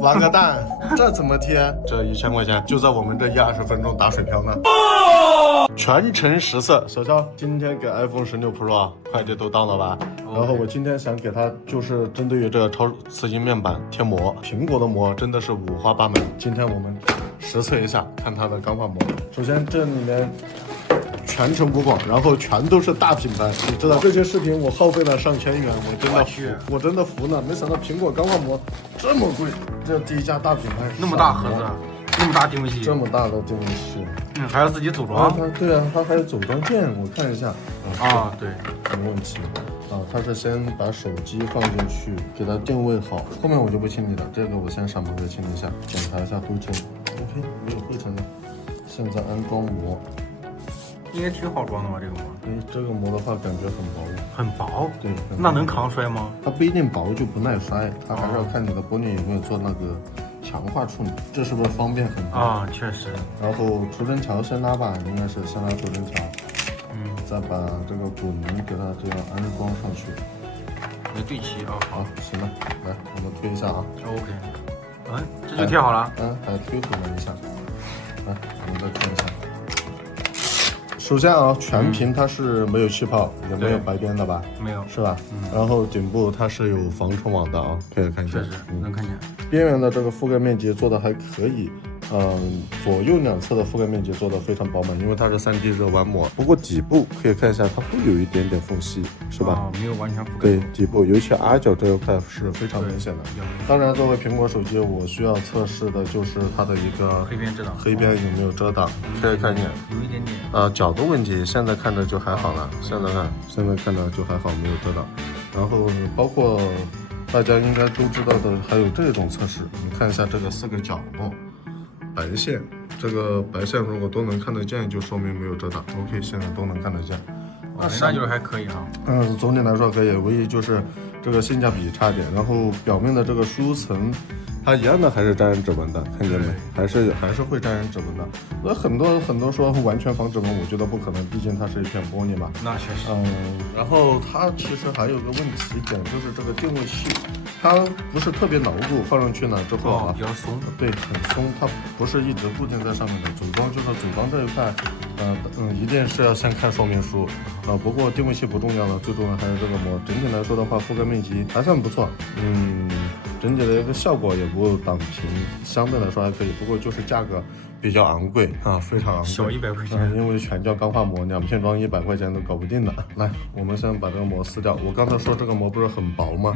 完个蛋，这怎么贴？这1000块钱就在我们这1-20分钟打水漂呢。全程实测，小肖今天给 iPhone 16 Pro 快递都到了吧？然后我今天想给它就是针对于这个超磁性面板贴膜，苹果的膜真的是五花八门。今天我们实测一下，看它的钢化膜。首先这里面全程无广，然后全都是大品牌，你知道这些视频我耗费了上千元，我真的服了，没想到苹果钢化膜这么贵，这第一家大品牌，那么大盒子，那么大定位器，这么大的定位器，还要自己组装。对啊，它还有组装件，我看一下啊，对，没问题啊。它是先把手机放进去，给它定位好，后面我就不清理了，这个我先闪膜给清理一下，检查一下灰尘 ，OK， 没有灰尘了。现在安装膜。应该挺好装的吧？这个膜？这个膜的话，感觉很薄。很薄？对。那能抗摔吗？它不一定薄就不耐摔，它还是要看你的玻璃有没有做那个强化处理。这是不是方便很多啊？确实。然后除尘桥先拉吧，应该是先拉除尘桥，再把这个滚轮给它这样安装上去。没对齐啊。好，行了，来，我们推一下啊。OK。这就贴好了。还推回来一下。来，我们再看一下。首先啊，全屏它是没有气泡，也没有白边的吧？没有，是吧？然后顶部它是有防尘网的啊，可以看一下。确实能看见。边缘的这个覆盖面积做的还可以，左右两侧的覆盖面积做的非常饱满，因为它是3D 热弯膜。不过底部可以看一下，它会有一点点缝隙，是吧？没有完全覆盖。对，底部尤其 R 角这一块是非常明显的。当然，作为苹果手机，我需要测试的就是它的一个黑边有没有遮挡，可以看见有一点点。角度问题，现在看着就还好了。现在看着就还好，没有遮挡。然后包括大家应该都知道的，还有这种测试，你看一下这个4个角白线，这个白线如果都能看得见，就说明没有遮挡。OK， 现在都能看得见。那就是还可以啊。总体来说可以，唯一就是这个性价比差点。然后表面的这个输层，它一样的还是沾染指纹的，看见没？还是会沾染指纹的。那很多说完全防指纹，我觉得不可能，毕竟它是一片玻璃嘛。那确实。然后它其实还有个问题点，就是这个定位器，它不是特别牢固，放上去呢之后啊，比较松。对，很松，它不是一直固定在上面的。组装这一块，一定是要先看说明书。不过定位器不重要了，最重要还是这个膜。整体来说的话，覆盖面积还算不错。整体的一个效果也不挡屏，相对来说还可以。不过就是价格比较昂贵啊，非常昂贵，小100块钱。因为全叫钢化膜，2片装100块钱都搞不定的。来，我们先把这个膜撕掉。我刚才说这个膜不是很薄吗？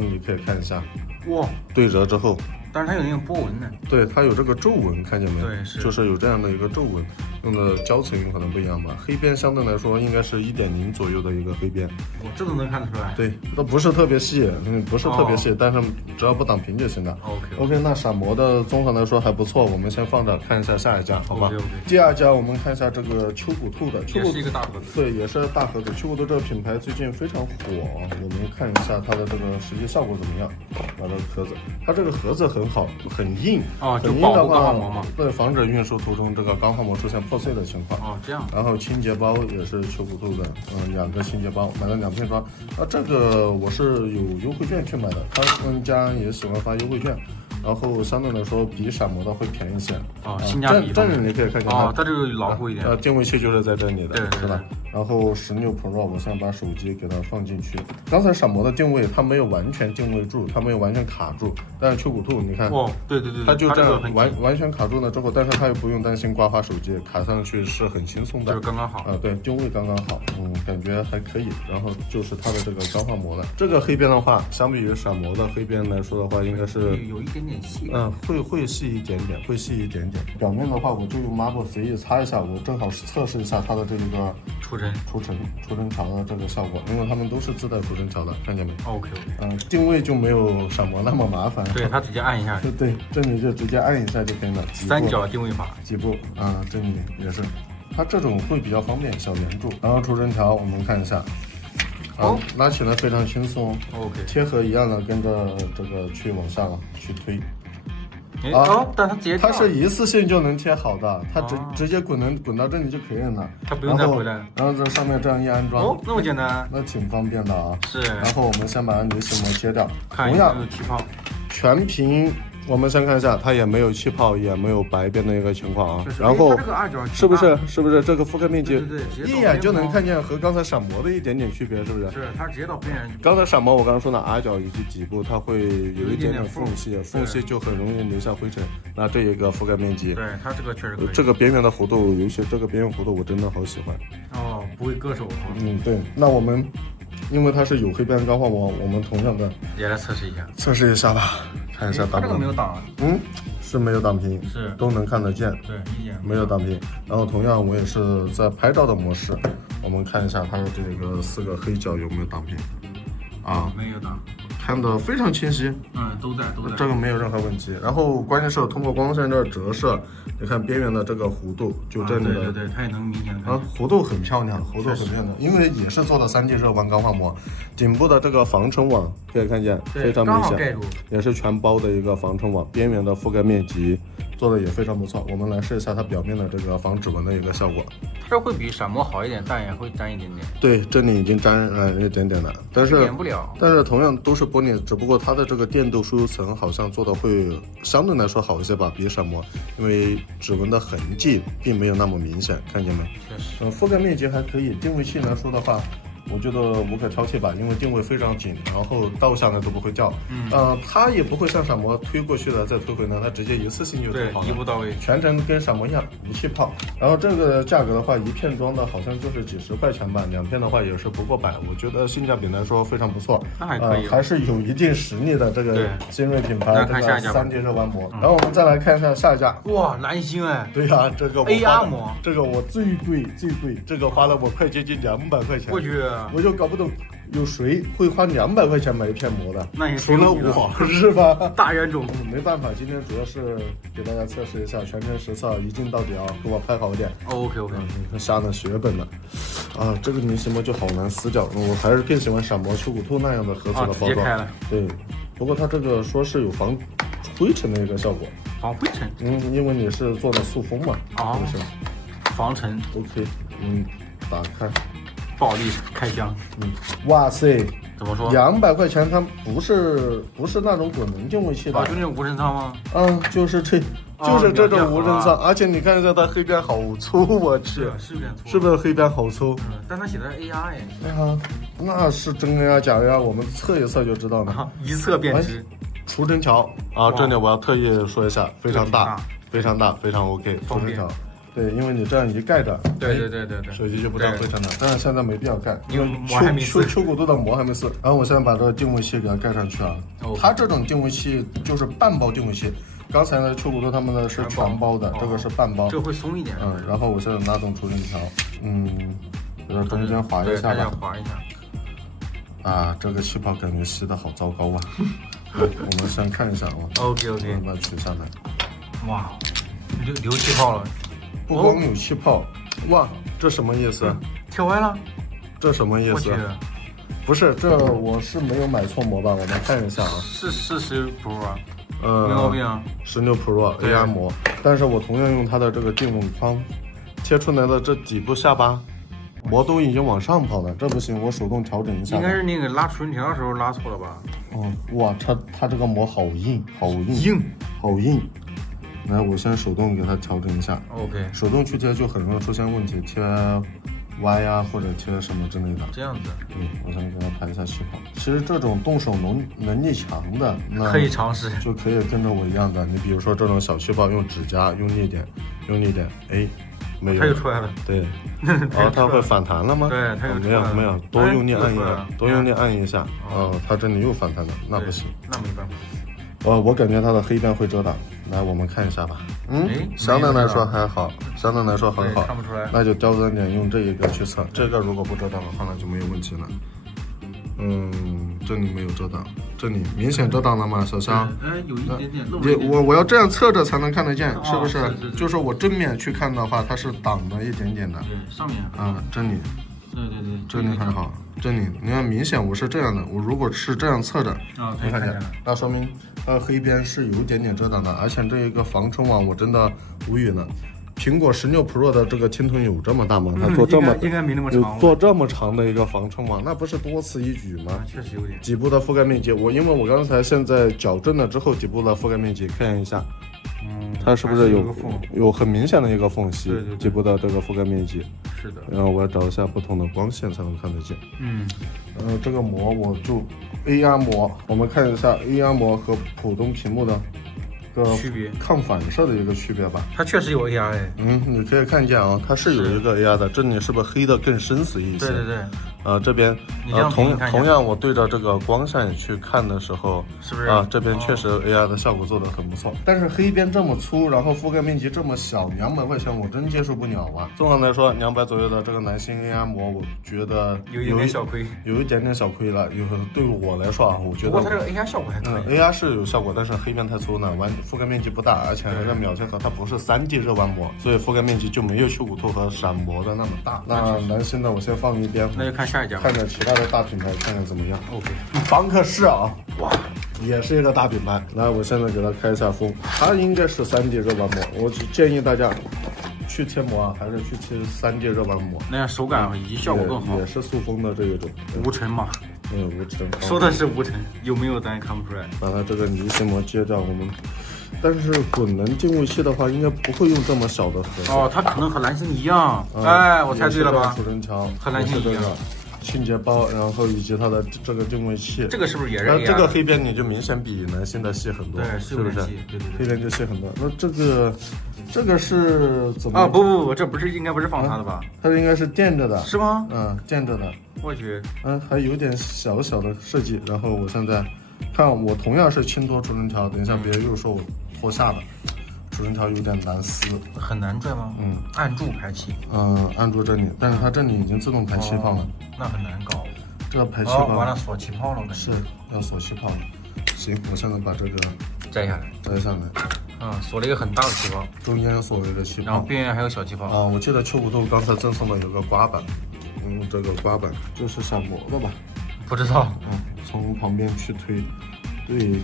你可以看一下，哇，对折之后。但是它有那个波纹呢。对，它有这个皱纹，看见没？对，是，就是有这样的一个皱纹，用的胶层可能不一样吧。黑边相对来说应该是1.0左右的一个黑边。这都能看得出来。对，都不是特别细，不是特别细，但是只要不挡屏就行了。OK， 那闪膜的综合来说还不错，我们先放着看一下下一家，好吧？第二家我们看一下这个秋古兔的，也是一个大盒子。对，也是大盒子。秋古兔这个品牌最近非常火，我们看一下它的这个实际效果怎么样。把这个壳子，它这个盒子很好，很硬就保护钢化膜嘛。对，防止运输途中这个钢化膜出现破碎的情况。这样。然后清洁包也是秋古兔的，2个清洁包，买了2片装。这个我是有优惠券去买的，他们家也喜欢发优惠券。然后相对来说比闪膜的会便宜些性价比。正面你可以看见它这个牢固一点。定位器就是在这里的，是吧？然后16 Pro 我现在把手机给它放进去。刚才闪膜的定位它没有完全定位住，它没有完全卡住，但是秋古兔你看，对，它就这样完全卡住了之后，但是它又不用担心刮花手机，卡上去是很轻松的，就是刚刚好对，定位刚刚好，感觉还可以。然后就是它的这个钢化膜了，这个黑边的话，相比于闪膜的黑边来说的话，应该是有一点点细，会细一点点，表面的话，我就用抹布随意擦一下，我正好测试一下它的这个除尘桥的这个效果，因为它们都是自带除尘桥的，看见没 ？OK。定位就没有闪膜那么麻烦。对，它直接按一下。对，这里就直接按一下就可以了。3角定位法。几步这里也是，它这种会比较方便，小圆柱。然后除尘桥我们看一下。拉起来非常轻松。OK。贴合一样的，跟着这个去往下去推。但它直接，它是一次性就能贴好的，它直接滚到这里就可以了，它不用再回来。然后这上面这样一安装，那么简单，那挺方便的啊。是。然后我们先把离心膜切掉，同样气泡，全屏我们先看一下，它也没有气泡，也没有白边的一个情况啊。确实然后它这个二角是不是这个覆盖面积，对，直接一眼就能看见和刚才闪膜的一点点区别，是不是？是它直接到边缘。刚才闪膜我刚刚说的 R 角以及底部，它会有一点点缝隙，缝隙就很容易留下灰尘。那这一个覆盖面积，对它这个确实可以。这个边缘的弧度，尤其这个边缘弧度，我真的好喜欢。哦，不会割手。对。那我们因为它是有黑边钢化膜，我们同样的也来测试一下吧，看一下挡。这个没有挡。是没有挡屏，是都能看得见。对，没有挡屏。然后同样我也是在拍照的模式，我们看一下它的这个4个黑角有没有挡屏。没有挡，看得非常清晰。都在，这个没有任何问题。然后关键是通过光线这折射，你看边缘的这个弧度，就这里的，对，它也能明显看。弧度很漂亮，因为也是做的3D 热弯钢化膜，顶部的这个防尘网可以看见非常明显，也是全包的一个防尘网，边缘的覆盖面积做的也非常不错。我们来试一下它表面的这个防指纹的一个效果。它这会比闪膜好一点，但也会沾一点点。对，这里已经沾一点点了，但是免不了。但是同样都是玻璃，只不过它的这个电镀疏油层好像做的会相对来说好一些吧，比闪膜，因为指纹的痕迹并没有那么明显，看见没？确实。覆盖面积还可以，定位器来说的话，我觉得无可挑剔吧，因为定位非常紧，然后倒下来都不会掉。它也不会像闪膜推过去的再推回来，它直接一次性就推好了，一步到位，全程跟闪膜一样无气泡。然后这个价格的话，一片装的好像就是几十块钱吧，2片的话也是不过100，我觉得性价比来说非常不错。那还可以，还是有一定实力的这个新锐品牌这个3D 热弯膜。然后我们再来看一下下一家，哇，蓝星哎，对呀，这个 AR 膜，这个我最贵，这个花了我快接近200块钱。我去。我就搞不懂有谁会花200块钱买一片膜的，那也除了我是吧？大冤种。没办法，今天主要是给大家测试一下，全程实测，一镜到底啊，给我拍好一点。OK。下了血本了这个明星膜就好难撕掉，我还是更喜欢闪膜秋骨兔那样的盒子的包装。对，不过它这个说是有防灰尘的一个效果。防灰尘？因为你是做的塑封嘛。是防尘。OK，打开。暴力开箱，哇塞，怎么说？200块钱，它不是那种滚轮定位器的，就那种无尘仓吗？就是这种无尘仓，而且你看一下它黑边好粗，我去，是不是黑边好粗？但它写的是 AR 哎，那是真 AR 假 AR，我们测一测就知道了，一测便知。除尘条这里我要特意说一下，非常大，非常 OK， 除尘条。对，因为你这样一盖着，对，手机就不沾灰尘了。但是现在没必要盖，因为膜还没撕，秋骨兔的膜还没撕。然后我现在把这个定位器给它盖上去它这种定位器就是半包定位器，刚才呢秋骨兔他们的是全包的，这个是半包，这个会松一点。然后我现在拉动除尘条，在中间划一下吧，划一下。这个气泡感觉吸的好糟糕啊。我们先看一下OK， 把它取下来。哇，流气泡了。不光有气泡，哇，这什么意思？跳歪了？这什么意思？不是，这我是没有买错膜吧？我们看一下是16 Pro 啊？没毛病啊。16 Pro AR 膜，但是我同样用它的这个定纹框贴出来的这底部下巴膜都已经往上跑了，这不行，我手动调整一下。应该是那个拉除尘条的时候拉错了吧？哇，它这个膜好硬。来，我先手动给它调整一下。OK， 手动去贴就很容易出现问题，贴歪呀或者贴什么之类的。这样子。我先给它排一下气泡。其实这种动手能力强的，那可以尝试，就可以跟着我一样的。你比如说这种小气泡，用指甲用力点，没有，它又出来了。对，它会反弹了吗？对，它又没有，多用力按一下，它这里又反弹了，那不行，那没办法。我感觉它的黑边会遮挡，来我们看一下吧。相对来说还好，相对来说很好，看不出来。那就刁钻点，用这一个去测，这个如果不遮挡的话，那就没有问题了。这里没有遮挡，这里明显遮挡了吗，小香？有一点点漏。我要这样侧着才能看得见，是不是？就是我正面去看的话，它是挡的一点点的。对，上面。这里。对，这里还好。这里你看，明显我是这样的，我如果是这样侧着，可以看见，那说明黑边是有一点点遮挡的，而且这一个防尘网我真的无语了。苹果16 Pro 的这个听筒有这么大吗？它做这么应该没那么有长。做这么长的一个防尘网，那不是多此一举吗？确实有点。底部的覆盖面积，因为我刚才现在矫正了之后，底部的覆盖面积看一下，它是不是有很明显的一个缝隙？对，底部的这个覆盖面积是的。然后我要找一下不同的光线才能看得见。这个膜我就 AR 膜，我们看一下 AR 膜和普通屏幕的区别，抗反射的一个区别吧。它确实有 AR 哎。你可以看见啊，它是有一个 AR 的，这里是不是黑的更深邃一些？对。这边同样我对着这个光线去看的时候，是不是这边确实 AR 的效果做得很不错。但是黑边这么粗，然后覆盖面积这么小，200块钱我真接受不了啊。综合来说，200左右的这个男性 AR 膜，我觉得有一点小亏，有一点点小亏了。对我来说啊，我觉得不过它这个 AR 效果还可以。AR 是有效果，但是黑边太粗了，覆盖面积不大，而且还是秒贴合，它不是3D 热弯膜，所以覆盖面积就没有修补图和闪膜的那么大。那男性的我先放一边，那就看下一家，看着其他的大品牌看看怎么样。OK， 房客氏啊，哇，也是一个大品牌。来，我现在给它开一下风，它应该是3D 热弯膜，我只建议大家去贴膜啊，还是去贴3D 热弯膜，那样手感以及效果更好。也是塑封的这一种，无尘嘛。无尘。说的是无尘，有没有咱也看不出来。把它这个离心膜接上，但是滚轮定位器的话，应该不会用这么小的盒。它可能和蓝星一样。我猜对了吧？储存条和蓝星一样。清洁包，然后以及它的这个定位器，这个是不是也是？这个黑边你就明显比男性的细很多，对，是不是？对，黑边就细很多。那这个是怎么？不，这应该不是放它的吧？它应该是垫着的，是吗？垫着的。我去，还有点小小的设计。然后我现在看，我同样是轻脱储存条，等一下别人又说我脱下了。储存条有点难撕，很难拽吗？按住排气。按住这里，但是它这里已经自动排气泡了，那很难搞。这个排气泡完了锁气泡了，是要锁气泡了。行，我现在把这个摘下来。锁了一个很大的气泡，中间锁了一个气泡，然后边缘还有小气泡。我记得秋骨豆刚才赠送的有个刮板，这个刮板这是闪膜的吧？不知道。从旁边去推，对。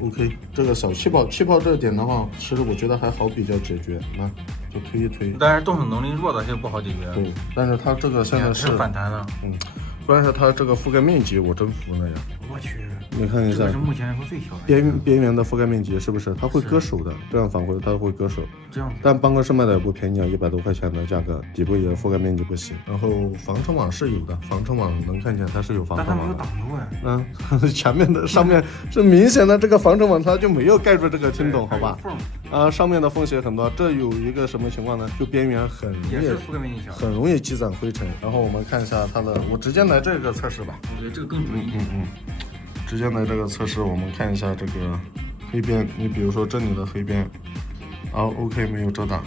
OK， 这个小气泡这个点的话，其实我觉得还好比较解决，那就推一推。但是动手能力弱的就不好解决。对，但是它这个现在是反弹了。关键是它这个覆盖面积我真服了呀！我去，你看一下，这是目前来说最小的。边缘的覆盖面积是不是？它会割手的，这样返回它会割手。这样。但邦克士卖的也不便宜啊，100多块钱的价格，底部也覆盖面积不行。然后防尘网是有的，防尘网能看见它是有防尘网的。但它没有挡住前面的上面是明显的这个防尘网它就没有盖住这个听筒，好吧？上面的缝隙很多，这有一个什么情况呢？就边缘很容易积攒灰尘。然后我们看一下它的，我直接来这个测试吧。我觉得这个更准一点。直接来这个测试，我们看一下这个黑边，你比如说这里的黑边，OK 没有遮挡，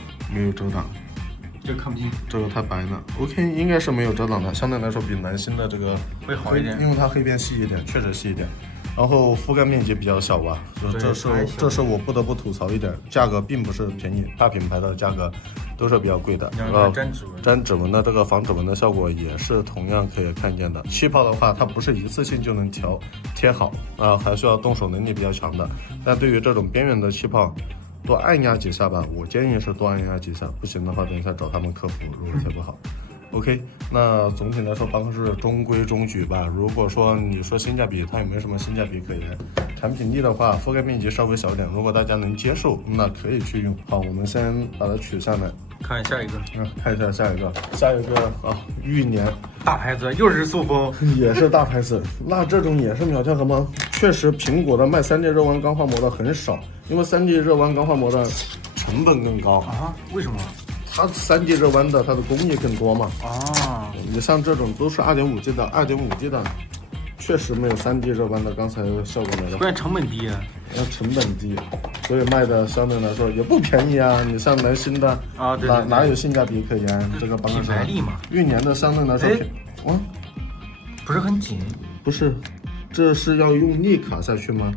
这个看不见，这个太白了。OK 应该是没有遮挡的，相对来说比男星的这个会好一点，因为它黑边细一点，确实细一点。然后覆盖面积比较小吧，这是我不得不吐槽一点，价格并不是便宜，大品牌的价格都是比较贵的。粘指纹的这个防指纹的效果也是同样可以看见的。气泡的话，它不是一次性就能贴好还需要动手能力比较强的。但对于这种边缘的气泡，多按压几下吧，我建议是多按压几下，不行的话等一下找他们客服，如果贴不好。OK， 那总体来说邦克士中规中矩吧。如果说你说性价比，它也没什么性价比可言。产品力的话，覆盖面积稍微小一点，如果大家能接受，那可以去用。好，我们先把它取下来，看下一个。看一下下一个玉年大牌子，又是塑封，也是大牌子。那这种也是秒贴合吗？确实，苹果的卖3D 热弯钢化膜的很少，因为3D 热弯钢化膜的成本更高为什么？它3D 热弯的，它的工艺更多嘛。你像这种都是2.5G 的，2.5G 的，确实没有3D 热弯的刚才效果来的。关键成本低成本低，所以卖的相对来说也不便宜啊。你像南星的对哪有性价比可言？这个品牌力嘛。玉年的相对来说不是很紧。不是，这是要用力卡下去吗？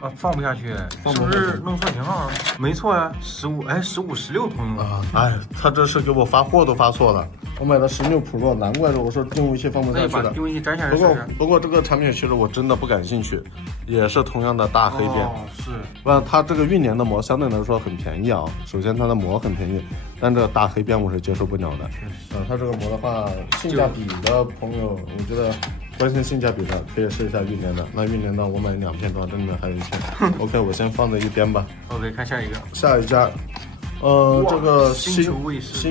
啊，放不下去，是不是弄错型号？没错呀，15，16通用啊！哎，他这是给我发货都发错了。我买的16 Pro，难怪我说定位器放不下去的。定位器摘下来试试。不过这个产品其实我真的不感兴趣，也是同样的大黑边。是。它这个运年的膜相对来说很便宜啊。首先它的膜很便宜，但这个大黑边我是接受不了的。确实。它这个膜的话，性价比的朋友，我觉得关心性价比的可以试一下运年的。那运年的我买2片多，这里面还有1片。OK， 我先放在一边吧。OK， 看下一个。下一家。这个星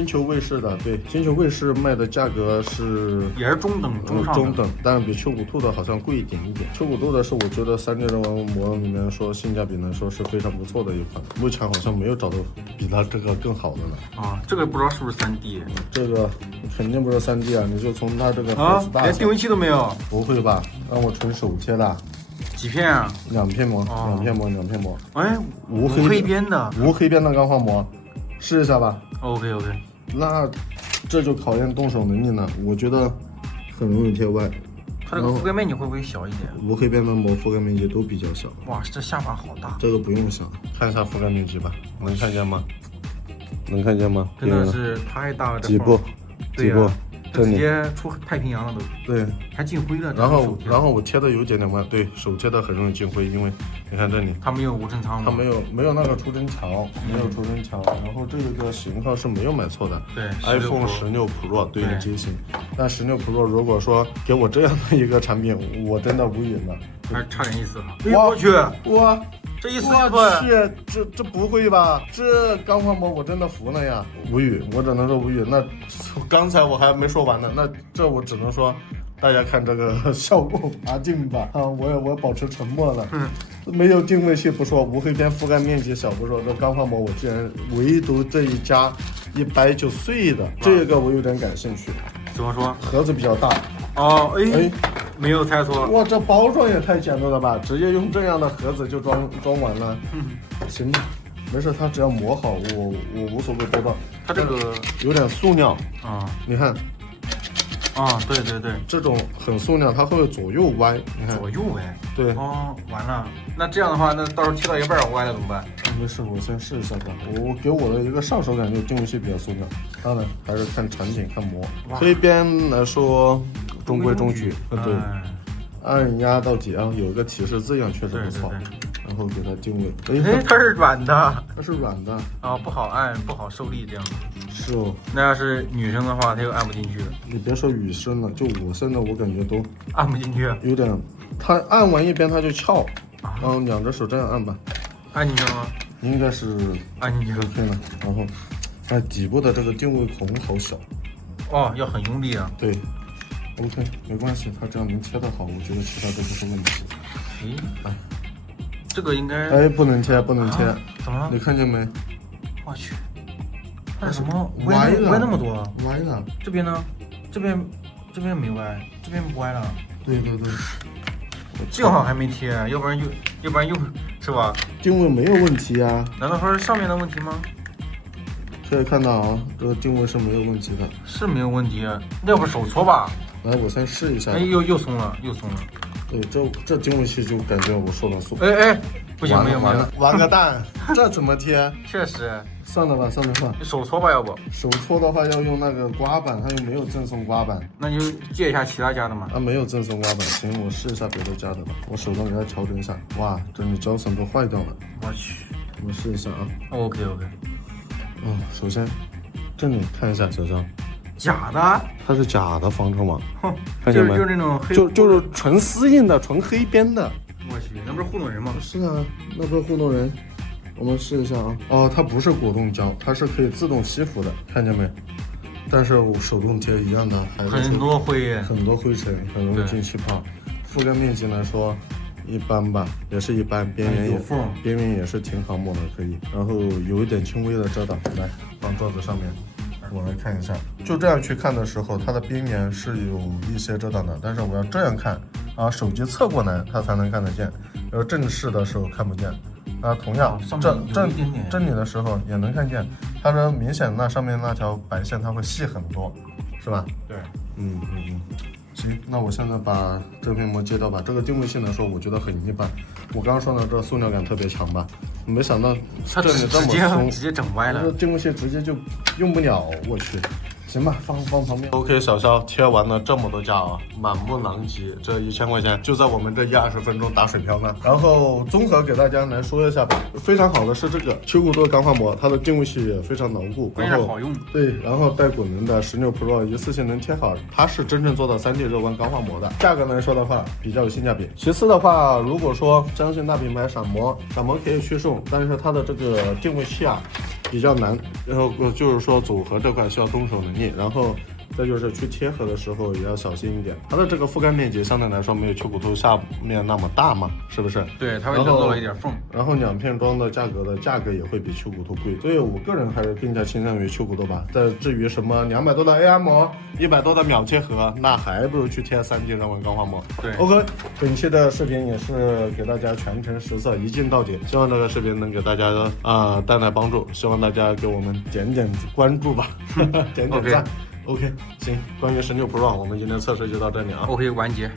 球卫士的，对，星球卫士卖的价格是也是中等中等，但是比秋古兔的好像贵一点。秋古兔的是我觉得3D 人王膜里面说性价比来说是非常不错的一款，目前好像没有找到比它这个更好的了。啊，这个不知道是不是3D？这个肯定不是3D 啊！你就从它这个盒子大小，连定位器都没有？不会吧？让我纯手贴的。几片啊？2片膜，2片膜。哎，无黑边的钢化膜。试一下吧。OK， 那这就考验动手能力了。我觉得很容易贴歪。它这个覆盖面积会不会小一点？无黑边的膜覆盖面积都比较小。哇，这下巴好大。这个不用想，看一下覆盖面积吧，能看见吗？真的是太大了。几步？直接出太平洋了都。对，还进灰了。然后我贴的有点歪，对手贴的很容易进灰，因为你看这里，它没有无尘仓，它没有那个除尘桥，然后这个型号是没有买错的，对 ，iPhone 16 Pro 对应机型。但16 Pro 如果说给我这样的一个产品，我真的无语了，还差点意思哈。我去，这一撕就破，这不会吧？这钢化膜我真的服了呀，无语，我只能说无语。那刚才我还没说完呢，那这我只能说，大家看这个效果拔镜吧。啊，我保持沉默了。没有定位器不说，无黑边覆盖面积小不说，这钢化膜我居然唯独这一家一掰就碎的，这个我有点感兴趣。怎么说？盒子比较大。哎，没有猜错。哇，这包装也太简陋了吧！直接用这样的盒子就装完了。行吧，没事，它只要磨好，我无所谓多大。它这个有点塑料啊，你看。对，这种很塑料，它会左右歪。你看左右歪。对。完了，那这样的话，那到时候贴到一半歪了怎么办？没事，我先试一下吧。我给我的一个上手感觉，定位器比较塑料。当然还是看产品看膜。黑边来说中规中矩。对。按压到底啊，有一个提示字样确实不错。然后给它定位。哎，它是软的。它是软的啊，不好按，不好受力这样。是哦。那要是女生的话，她又按不进去了。你别说女生了，就我现在我感觉都按不进去，有点。它按完一边它就翘。2只手这样按吧。按进去了吗？应该是按进去了。OK 了。然后，底部的这个定位孔好小。要很用力啊。对。OK， 没关系，它这样能贴得好，我觉得其他都不是问题。这个应该不能贴。怎么了？你看见没？我去，它什么歪那么多？歪了。这边呢？这边没歪，这边不歪了。对。幸好还没贴，要不然又是吧？定位没有问题啊。难道说是上面的问题吗？可以看到啊，这个定位是没有问题的。是没有问题，要不手搓吧？来，我先试一下。又松了。对，这定位器就感觉我说了算。不行，没有。完个蛋，这怎么贴？确实。算了吧。手搓吧，要不？手搓的话要用那个刮板，它又没有赠送刮板。那就借一下其他家的嘛。没有赠送刮板，行，我试一下别的家的吧。我手动给它调整一下。哇，这里胶层都坏掉了。我去，我试一下啊。OK。首先这里看一下小张。假的？它是假的防尘网。看见没？就是那种黑，就是纯丝印的，纯黑边的。我去，那不是糊弄人吗？是啊，那不是糊弄人。我们试一下啊。它不是果冻胶，它是可以自动吸附的，看见没？但是我手动贴一样的，还是很多灰尘，很容易进气泡。覆盖面积来说一般吧，也是一般，边缘也是挺好抹的，可以。然后有一点轻微的遮挡，来放桌子上面。我来看一下，就这样去看的时候，它的边缘是有一些遮挡的，但是我要这样看手机侧过来它才能看得见，然后正视的时候看不见。同样正理的时候也能看见，它的明显那上面那条白线它会细很多，是吧？对。行。行，那我现在把这片膜接掉吧。这个定位性来说，我觉得很一般。我刚刚说呢，这塑料感特别强吧，没想到它这里这么松，直接整歪了。这定位线直接就用不了，我去。行吧，放旁边。OK， 小肖贴完了这么多架啊，满目狼藉。这1000块钱就在我们这1-20分钟打水漂呢。然后综合给大家来说一下吧。非常好的是这个秋骨豆钢化膜，它的定位器也非常牢固，关键是好用。对，然后带滚轮的16 Pro 一次性能贴好，它是真正做到3D 热弯钢化膜的。价格来说的话，比较有性价比。其次的话，如果说相信大品牌闪膜可以去送，但是它的这个定位器啊比较难，然后就是说组合这块需要动手能力，然后再就是去贴合的时候也要小心一点。它的这个覆盖面积相对来说没有秋骨头下面那么大嘛，是不是？对，它会漏了一点缝。然后2片装的价格也会比秋骨头贵，所以我个人还是更加倾向于秋骨头吧。但至于什么200多的 AR 膜、100多的秒贴合，那还不如去贴3D 热弯钢化膜。对 ，OK， 本期的视频也是给大家全程实测，一镜到底。希望这个视频能给大家带来帮助，希望大家给我们点关注吧，点赞。OK， 行，关于16 Pro 我们今天测试就到这里啊。OK， 完结。